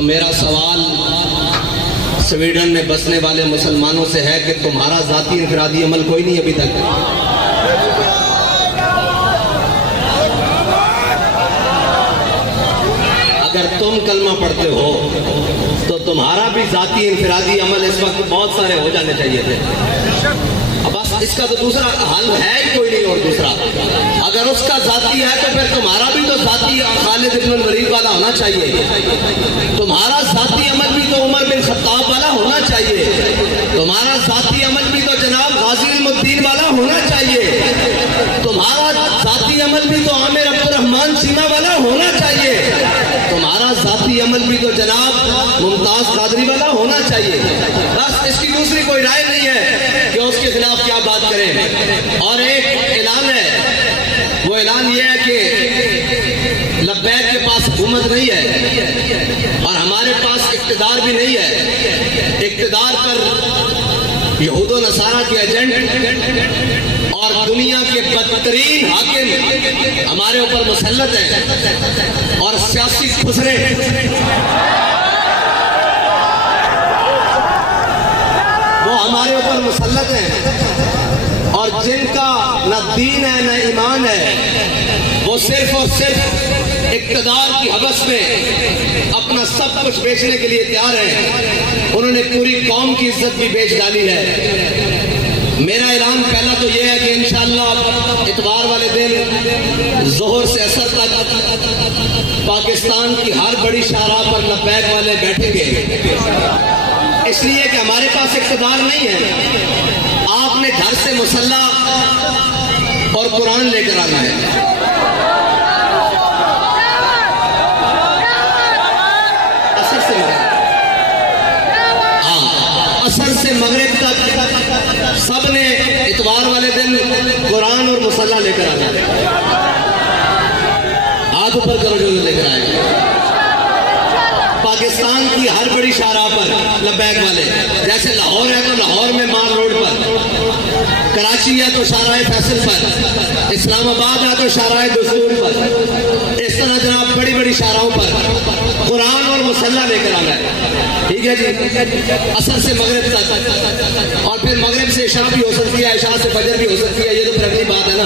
तो मेरा सवाल स्वीडन में बसने वाले मुसलमानों से है कि तुम्हारा जाती इनफरादी अमल कोई नहीं अभी तक? अगर तुम कलमा पढ़ते हो तो तुम्हारा भी जाती इनफरादी अमल इस वक्त बहुत सारे हो जाने चाहिए थे। अब बस इसका तो दूसरा हल है ही कोई नहीं। और दूसरा, अगर उसका जाती है तो फिर तुम्हारा भी तो जाती खालिद इब्न वलीद वाला होना चाहिए। तुम्हारा जाती अमल भी तो उमर बिन खत्ताब वाला होना चाहिए। तुम्हारा जाती अमल भी तो जनाब गाजी इल्मुद्दीन वाला होना चाहिए। तुम्हारा जाती अमल भी तो आमिर अब्दुर्रहमान सीमा वाला होना चाहिए। तुम्हारा जाती अमल भी तो जनाब मुमताज कादरी वाला होना चाहिए। बस इसकी दूसरी कोई राय नहीं है कि उसके खिलाफ क्या बात करें। और एक ऐलान है, वो ऐलान ये है कि लब्बैक के पास हुकूमत नहीं है और हमारे पास इक़्तिदार भी नहीं है। इक़्तिदार पर यहूद व नसारा के एजेंट और दुनिया के बदतरीन हाकिम हमारे ऊपर मुसल्लत हैं और सियासी खुसरे वो हमारे ऊपर मुसल्लत हैं और जिनका न दीन है न ईमान है, वो सिर्फ और सिर्फ इक़्तिदार की हवस में अपना सब कुछ बेचने के लिए तैयार हैं। उन्होंने पूरी कौम की इज्जत भी बेच डाली है। मेरा ऐलान पहला तो यह है कि इंशाअल्लाह इतवार वाले दिन जोहर से असर तक पाकिस्तान की हर बड़ी शाहराह पर लब्बैक वाले बैठेंगे, इसलिए कि हमारे पास इक़्तिदार नहीं है। आपने घर से मुसल्ला और कुरान लेकर आना है। असर से मगरिब तक सबने इतवार वाले दिन कुरान और मुसल्ला लेकर आना है। हाथ ऊपर करो जो लेकर आए। पाकिस्तान की हर बड़ी शाहराह पर लब्बैक वाले, जैसे लाहौर है तो लाहौर में माल रोड पर, कराची है तो शाहराह फैसल पर, इस्लामाबाद है तो शाहराह दस्तूर पर, इस तरह जनाब बड़ी बड़ी शाहराहों पर कुरान और मुसल्ला लेकर आना है। ठीक है जी, असर से मगरिब तक, और फिर मगरिब से इशा भी हो सकती है, इशा से फजर भी हो सकती है। ये तो फिर अगली बात है ना।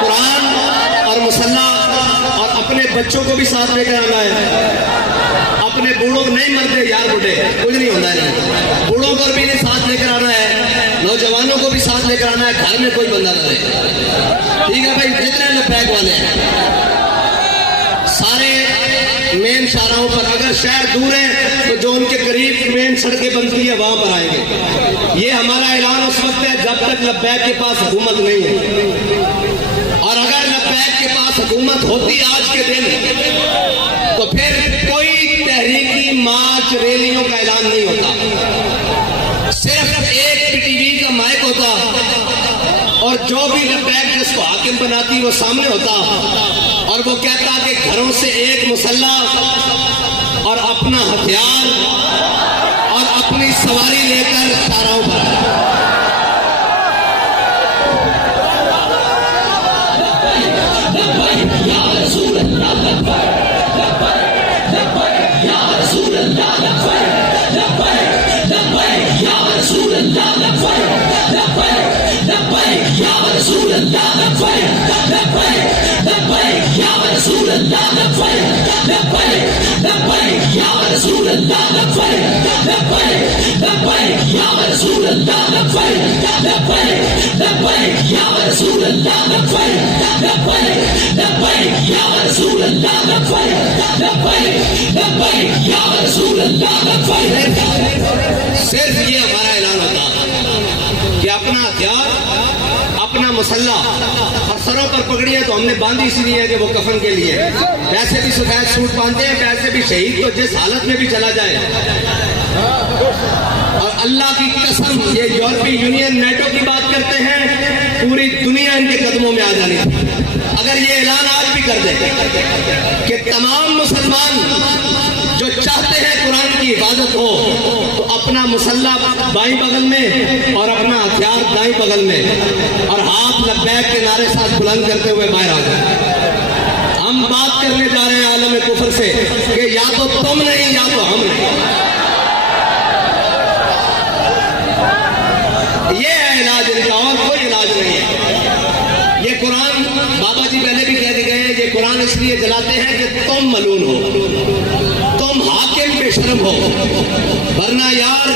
कुरान और मुसल्ला, और अपने बच्चों को भी साथ लेकर आना है। अपने बूढ़ों को नहीं मरते यार, बूढ़े कुछ नहीं होता है, बूढ़ों को भी नहीं साथ लेकर आना है, नौजवानों को भी साथ लेकर आना है। घर में कोई बंदा ना रहे। ठीक है भाई, जितने लब्बैक वाले हैं सारे मेन शाहराहों पर, अगर शहर दूर है तो जो उनके करीब मेन सड़कें बनती है वहां पर आएंगे। ये हमारा ऐलान उस वक्त है जब तक लब्बैक के पास हुकूमत नहीं है। और अगर लब्बैक के पास हुकूमत होती आज के दिन तो फिर कोई तहरीकी मार्च रैलियों का ऐलान नहीं होता, सिर्फ एक पीटीवी का माइक होता और जो भी लब्बैक जिसको हाकिम बनाती वो सामने होता और वो कहता कि घरों से एक मुसल्ला और अपना हथियार और अपनी सवारी लेकर शाहराहों पर। सिर्फ ये हमारा ऐलान होता कि अपना हथियार, अपना मुसल्ला, और सरों पर पगड़ियां तो हमने बांधी इसलिए है कि वो कफन के लिए, वैसे भी सफेद सूट बांधते हैं, वैसे भी शहीद तो जिस हालत में भी चला जाए। और अल्लाह की कसम, ये यूरोपीय यूनियन नेटो की बात करते हैं, पूरी दुनिया इनके कदमों में आ जानी थी। अगर ये ऐलान आज भी कर दे कि तमाम मुसलमान जो चाहते हैं कुरान की हिफाजत हो तो अपना मुसल्ला बाईं बगल में और अपना हथियार दाईं बगल में और हाथ लब्बैक के नारे साथ बुलंद करते हुए बाहर आ जाए। हम बात करने जा रहे हैं आलम कुफर से कि या तो तुम नहीं या तो हम नहीं। ये है इलाज इनका, और कोई इलाज नहीं है। ये कुरान बाबा जी पहले भी कह के गए हैं, ये कुरान इसलिए जलाते हैं कि तुम मलून हो, तुम हाकिम बेशर्म हो। वरना यार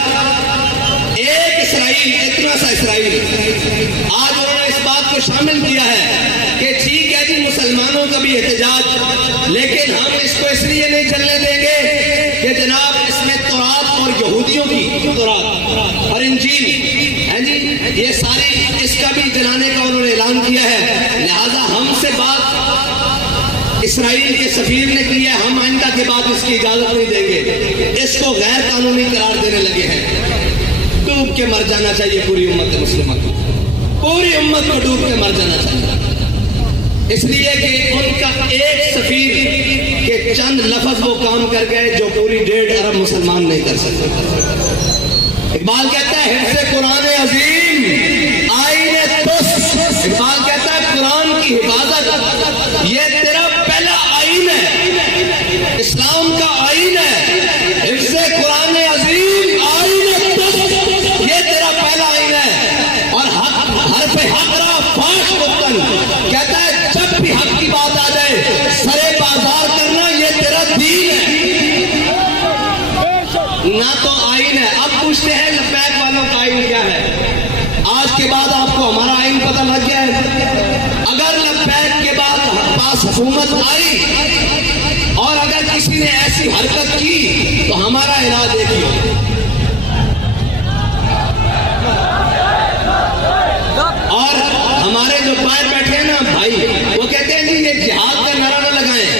एक इसराइल, इतना सा इसराइल, आज उन्होंने इस बात को शामिल किया है कि ठीक है जी मुसलमानों का भी एहतजाज, लेकिन हम इसको इसलिए नहीं चलने देंगे कि जनाब इसमें तौरात और यहूदियों की तौरात और इंजील है जी, ये सारी इसका भी जलाने का उन्होंने ऐलान किया है। लिहाजा हमसे बात इसराइल के सफीर ने की है, हम आइंदा के बाद इसकी इजाजत नहीं देंगे। इसको गैर कानूनी करार देने लगे हैं। डूब के मर जाना चाहिए पूरी उम्मत मुस्लिमा को, पूरी उम्मत को डूब के मर जाना चाहिए, इसलिए कि उनका एक सफीर के चंद लफ्ज वो काम कर गए जो पूरी 1.5 अरब मुसलमान नहीं कर सकते। इकबाल कहता है हिफ्ज़े कुरान अजीम आईने तुस, इकबाल कहता है कुरान की हिफाजत ये तेरा पहला आईन है, इस्लाम का आईन है। हिफ्ज़े कुरान अजीम आईने तुस, ये तेरा पहला आईन है। और हर पे हकरा फाश मुत्तन कहता है जब भी हक की बात आ जाए सरे बाजार करना ये तेरा दीन है, ना तो आईन है। अब पूछते हैं लब्बैक वालों का आईन क्या है? आज के बाद आपको हमारा आईन पता लग गया है। अगर लब्बैक के बाद पास हुकूमत आई और अगर किसी ने ऐसी हरकत की तो हमारा इलाज एक ही होगा। और हमारे जो बाहर बैठे हैं ना भाई, वो कहते हैं जी ये जिहाद का नारा न लगाएं,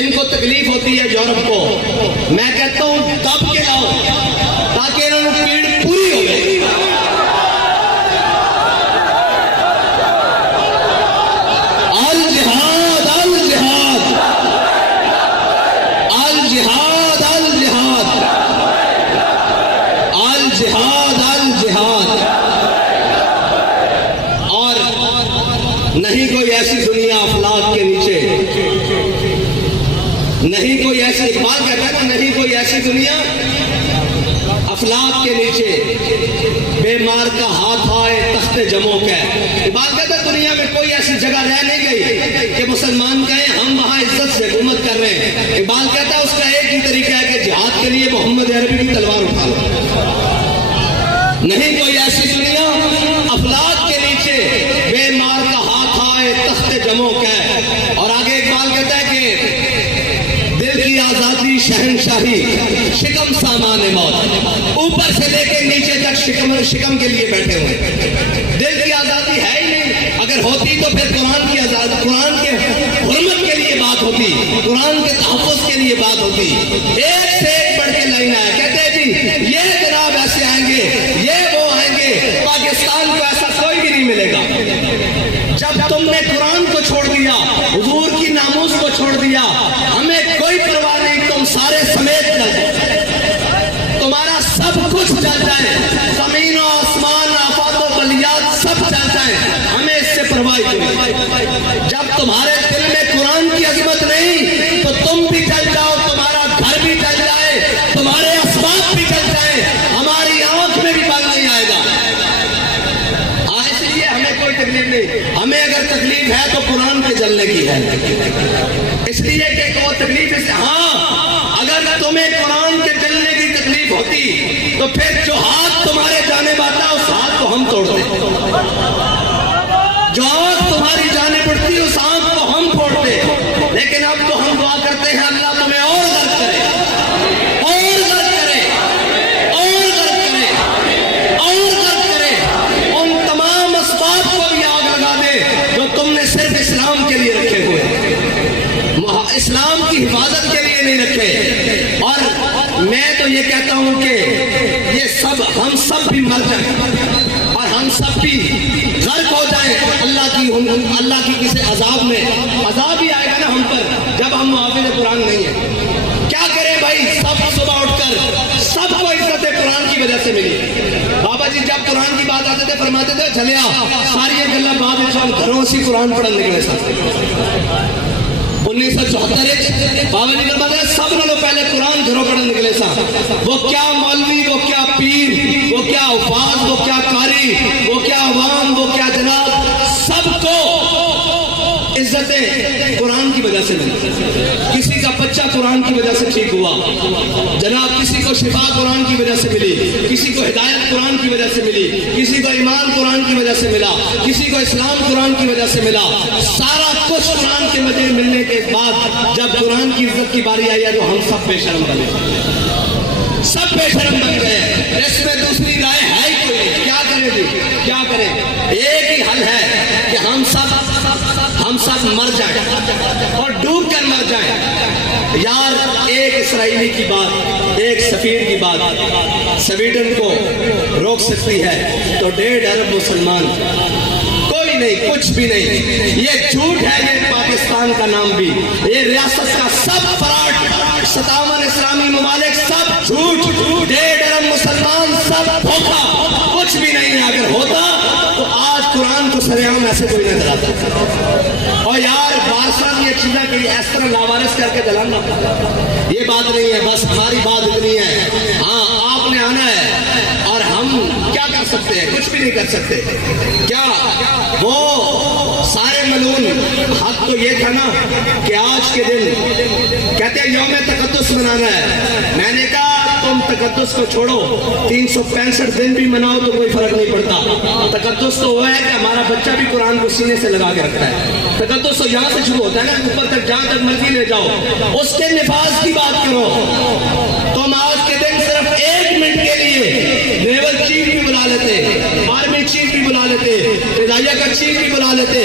इनको तकलीफ होती है यूरोप को। मैं कहता हूं दब के लाओ ताकि इन्होंने पीड़ पूरी हो गई। अल जिहाद अल जिहाद अल जिहाद अल जिहाद अल जिहाद अल जिहाद। और नहीं कोई ऐसी दुनिया अफलाक के नीचे, नहीं कोई ऐसी, इकबाल कहता है ना, नहीं कोई ऐसी दुनिया अफलाक के नीचे बेमार का हाथ आए तख्ते जमो के। इकबाल कहता है दुनिया में कोई ऐसी जगह रह नहीं गई कि मुसलमान कहे हम वहां इज्जत से हुकूमत कर रहे हैं। इकबाल कहता है उसका एक ही तरीका है कि जिहाद के लिए मोहम्मद अरबी की तलवार उठा लो। नहीं कोई ऐसी दुनिया अफलाक के नीचे बेमार का हाथ आए तख्ते जमो के। और आगे इकबाल कहता है कि दिल की आजादी शहनशाही शिकम सामान मौत, ऊपर से लेके नीचे तक शिकम के लिए बैठे हुए। दिल की आजादी है ही नहीं, अगर होती तो फिर कुरान की आजादी, कुरान के हुर्मत के लिए बात होती, कुरान के तहफ़्फ़ुज़ के लिए बात होती। एक से एक बढ़ के लाइन आया, कहते हैं जी ये जनाब ऐसे आएंगे, ये वो आएंगे, पाकिस्तान को ऐसा कोई भी नहीं मिलेगा। जब तुमने कुरान को छोड़ दिया, हुजूर की नामूस को छोड़ दिया, हमें कोई परवाह नहीं, तुम सारे समेत चल जाए, तुम्हारा सब कुछ चल जाए, जमीन और आसमान आफात और बलियात सब चल जाए, हमें इससे परवाह नहीं। जब तुम्हारे दिल में कुरान की अज़मत नहीं तो तुम भी चल जाओ, तुम्हारा घर भी चल जाए, तुम्हारे असबाब भी चल जाए, हमारी आंख में भी बल नहीं आएगा। इसलिए हमें कोई तकलीफ नहीं। हमें अगर तकलीफ है तो कुरान के जलने की है, इसलिए कि वो तकलीफ है। हाँ, अगर तुम्हें कुरान के जलने की तकलीफ होती तो फिर जो हाथ तुम्हारे जाने बाता उस हाथ को हम तोड़ते, जो आंख तुम्हारी जाने पड़ती उस आंख को हम फोड़ते। लेकिन अब तो हम दुआ करते हैं अल्लाह तुम्हें और गर्द करे, और गर्द करे, और गर्द करे, और गर्द करे। उन तमाम असबाब को भी आग लगा दे जो तुमने सिर्फ इस्लाम के लिए रखे हुए, इस्लाम की हिफाजत के लिए नहीं रखे। और मैं तो ये कहता हूं कि ये सब, हम सब भी मर जाएं और हम सब भी गर्क हो जाएं अल्लाह की किसी अजाब में। अजाब ही आएगा ना हम पर जब हम मुहाफिज़ कुरान नहीं है। क्या करें भाई, सब सुबह उठकर सबको इज्जत कुरान की वजह से मिली। बाबा जी जब कुरान की बात आते थे फरमाते थे चलिया सारी गल्ला बाद में हम घरों से कुरान पढ़ने निकले। 1974 बाबा जी ने सब नालों पहले कुरान घरों पढ़ने निकले सा। वो क्या मौलवी, वो क्या पीर, वो क्या उफाज, वो क्या कारी, वो क्या अवाम, वो क्या जनाब, सबको इज्जतें कुरान की वजह से मिली। किसी का बच्चा कुरान की वजह से ठीक हुआ जनाब, किसी को शिफा कुरान की वजह से मिली, किसी को हिदायत कुरान की वजह से मिली, किसी को ईमान कुरान की वजह से मिला, किसी को इस्लाम कुरान की वजह से मिला। सारा कुछ कुरान के वजह मिलने के बाद जब कुरान की इज्जत की बारी आई है तो हम सब बेशरम बने, सब बेशरम बन गए। इसमें दूसरी राय है ही कोई। क्या करें जी, क्या करें? एक ही हल है कि हम सब मर जाएं और डूब कर मर जाएं। यार एक इसराइली की बात, एक सफीर की बात स्वीडन को रोक सकती है तो 1.5 अरब मुसलमान कोई नहीं, कुछ भी नहीं। ये झूठ है, ये पाकिस्तान का नाम भी, ये रियासत का सब फ्रॉड, 57 इस्लामी ममालिक सब झूठ, 1.5 अरब मुसलमान सब धोखा, कुछ भी नहीं है। अगर होता तो आज कुरान को सरेआम ऐसे कोई नहीं जलाता। और यार बादशाह की चीजा की इस तरह लावारिस करके जलाना ये बात नहीं है। बस हमारी बात इतनी है, हाँ आपने आना है और हम क्या कर सकते हैं? कुछ भी नहीं कर सकते। क्या वो सारे मलून हक तो ये था ना कि आज के दिन कहते हैं यौम तकद्दुस मनाना है। मैंने कहा तुम तकद्दुस को छोड़ो, 365 दिन भी मनाओ तो कोई फर्क नहीं पड़ता। तकद्दुस तो वो है कि हमारा बच्चा भी कुरान को सीने से लगा के रखता है। तकद्दुस तो यहाँ से शुरू होता है ना, ऊपर तक जहाँ तक मर्जी ले जाओ। उसके निफाज की बात करो। तुम आज के दिन सिर्फ 1 मिनट के लिए नेवल चीफ भी बुला लेते, आर्मी चीफ भी बुला लेते, फिजाइया का चीफ भी बुला लेते,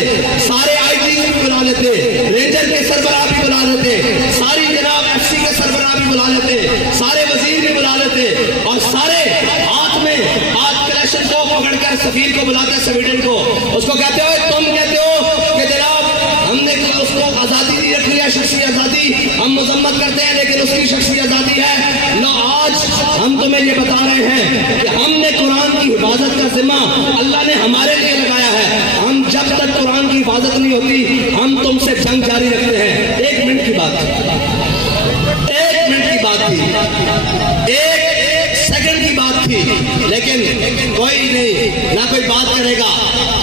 सारे आईजी भी बुला लेते, रेंजर के सरबराह भी बुला लेते, सारी जनाब एफसी के सरबराह भी बुला लेते, सारे वजीर भी बुला लेते और सारे हाथ में आज कलेक्शन को पकड़कर सफीर को बुलाते स्वीडन को। उसको कहते हो, तुम कहते हो कि जनाब हमने उसको आजादी दी, रख लिया शख्सी आजादी, हम मजम्मत करते हैं लेकिन उसकी शख्सी आजादी है। लो आज हम तुम्हें ये बता रहे हैं कि हमने कुरान की हिफाजत का जिम्मा अल्लाह ने हमारे लिए लगाया है। हम जब तक कुरान की हिफाजत नहीं होती हम तुमसे जंग जारी रखते हैं। 1 मिनट की बात थी, 1 मिनट की बात थी, 1 सेकंड की बात थी, लेकिन कोई नहीं, ना कोई बात करेगा।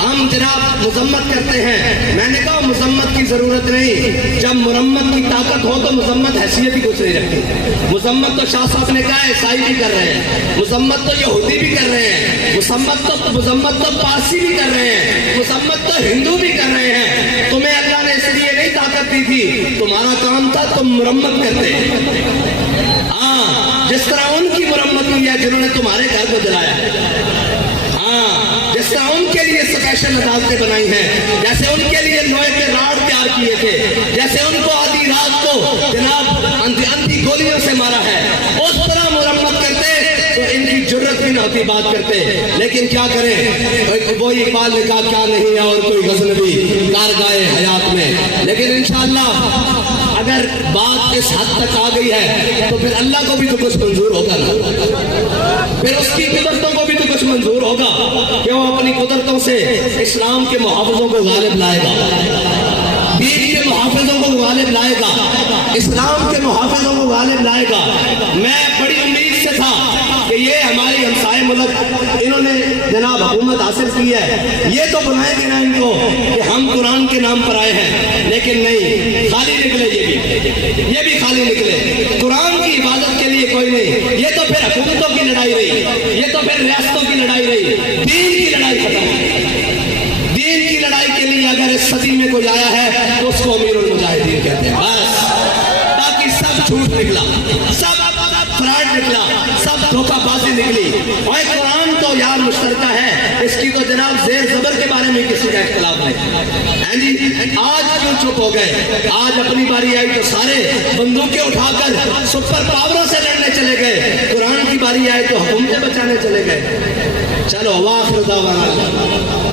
हम जनाब मुजम्मत करते हैं। मैंने कहा मुजम्मत की जरूरत नहीं, जब मुरम्मत की ताकत हो तो मुजम्मत हैसियत ही कुछ नहीं रखती। मुजम्मत तो शाह साहब ने कहा है, ईसाई भी कर रहे हैं, मुजम्मत तो यहूदी भी कर रहे हैं, मुजम्मत तो पारसी भी कर रहे हैं, मुजम्मत तो हिंदू भी कर रहे हैं। तुम्हें अल्लाह ने इसलिए नहीं ताकत दी थी, तुम्हारा काम था तुम मुरम्मत करते। हाँ, जिस तरह उनकी मुरम्मत हुई है जिन्होंने तुम्हारे घर को जलाया, हाँ, जिस तरह उनके लिए स्पेशल अदालतें बनाई हैं, जैसे उनके लिए लोहे के राड तैयार किए थे, जैसे उनको आधी रात को जनाब अंधी गोलियों से मारा है, उस तरह मुरम्मत करते तो इनकी जरूरत भी न होती बात करते। लेकिन क्या करें, वो इकबाल ने कहा क्या नहीं है और कोई गजनबी कारगाए हयात में। लेकिन इंशाअल्लाह अगर बात इस हद तक आ गई है तो फिर अल्लाह को भी तो कुछ मंजूर होगा ना, फिर उसकी कुदरतों को भी तो कुछ मंजूर होगा कि वो अपनी कुदरतों से इस्लाम के मुहाफिजों को गालिब लाएगा, दीन के मुहाफिजों को गालिब लाएगा, इस्लाम के मुहाफिजों को गालिब लाएगा। मैं बड़ी उम्मीद से था कि ये हमारी हमसाए मुल्क इन्होंने जनाब हुकूमत हासिल की है, ये तो बनाएंगे ना इनको कि हम कुरान के नाम पर आए हैं, लेकिन नहीं, खाली निकले ये भी खाली निकले। कुरान की हिफाजत के लिए कोई नहीं, ये तो फिर हुकूमतों की लड़ाई रही, ये तो फिर रियासतों की लड़ाई रही, दीन की लड़ाई खत्म। दीन की लड़ाई के लिए अगर इस सदी में कोई आया है तो उसको अमीरुल मुजाहिदीन कहते हैं। बस बाकी सब झूठ निकला, सब फ्रॉड निकला, सब धोखाबाजी निकली। और कुरान तो यार मुश्तरका है, इसकी तो जनाब जेर जबर के बारे में किसी का इख्तिलाफ नहीं है जी। आज क्यों चुप हो गए? आज अपनी बारी आई तो सारे बंदूकें उठाकर सुपर पावरों से लड़ने चले गए, कुरान की बारी आई तो हुकूमतें बचाने चले गए। चलो वाह खुदा